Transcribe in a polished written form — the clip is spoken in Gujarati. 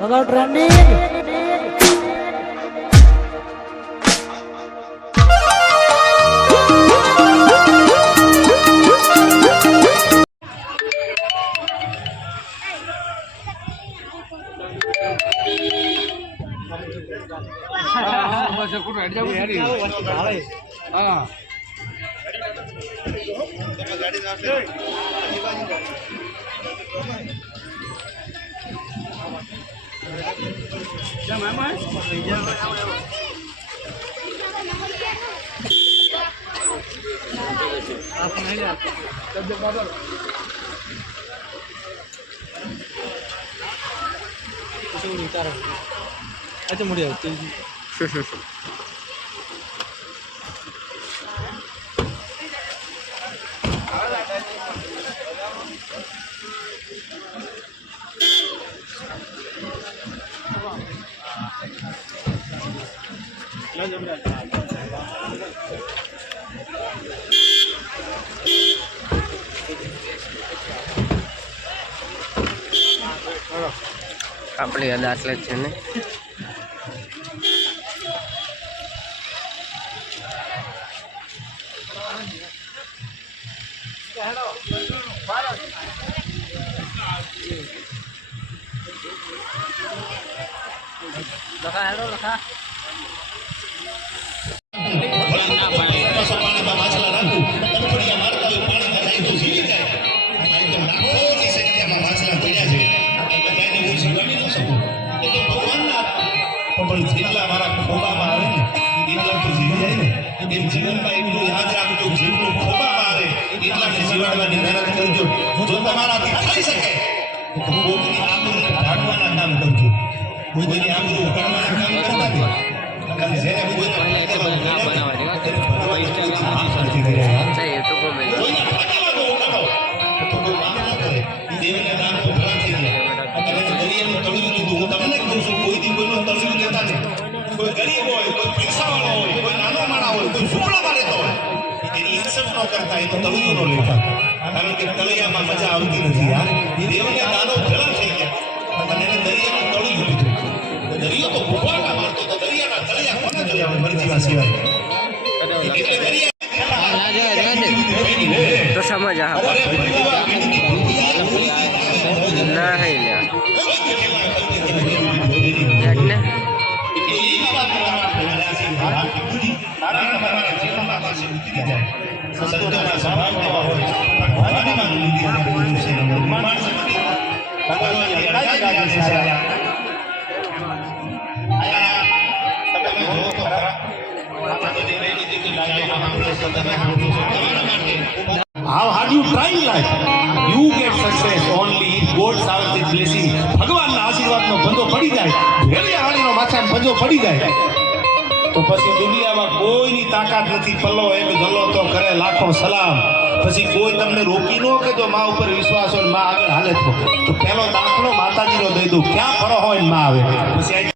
Hello trending. Aja mau dia આપણી દાખલા છે ને જેટલા મારા ખોબામાં આવે ને એટલા તો જીવી જાય ને એ જીવનમાં એટલું યાદ રાખજો જેટલું ખોબામાં આવે એટલાને જીવડવાની મહેનત કરજો જો તમારાથી થઈ શકે તો કોઈની આબરૂ ઢાંકવાના કામ કરજો કોઈની આબરૂ ઉગાડવાના કામ કરતા નહીં જેને કોઈને દેવને દાન તો ઘણા થઈ ગયા દરિયાનું તળિયું લીધું હું તમને કહું છું કોઈ દી કોઈનું તળિયું લેતા નહીં કોઈ ગરીબ હોય કોઈ પૈસાવાળો હોય કોઈ નાનો માણા હોય કોઈ ઝૂંપડામાં રહેતો હોય એની ઇન્સલ્ટ ન કરતા એ તો તળિયું ન લેતા કારણ કે તળિયામાં મજા આવતી નથી યાર દેવને દાનો ઘણા થઈ ગયા અને એને દરિયાનું તળિયું લીધું દરિયો તો ભૂભાકા મારતો તો દરિયાના તળિયા કોને જોયા મરજીવા સિવાય એટલે દરિયા તો સમજ ના હે ને How hard you try in life, you get success only if God showers His blessing. ભગવાનના આશીર્વાદનો બંધો પડી જાય, વેલી હાડીનો માથાનો બંધો પડી જાય, તો પછી દુનિયામાં કોઈની તાકાત નથી. પલ્લો એક ગલ્લો તો કરે લાખો સલામ. પછી કોઈ તમને રોકી ન કે જો માં ઉપર વિશ્વાસ હોય માં આગળ હાલે તો પહેલો દાખલો માતાજીનો દઈ દઉં, ક્યાં ફરો હોય ને માં આવે પછી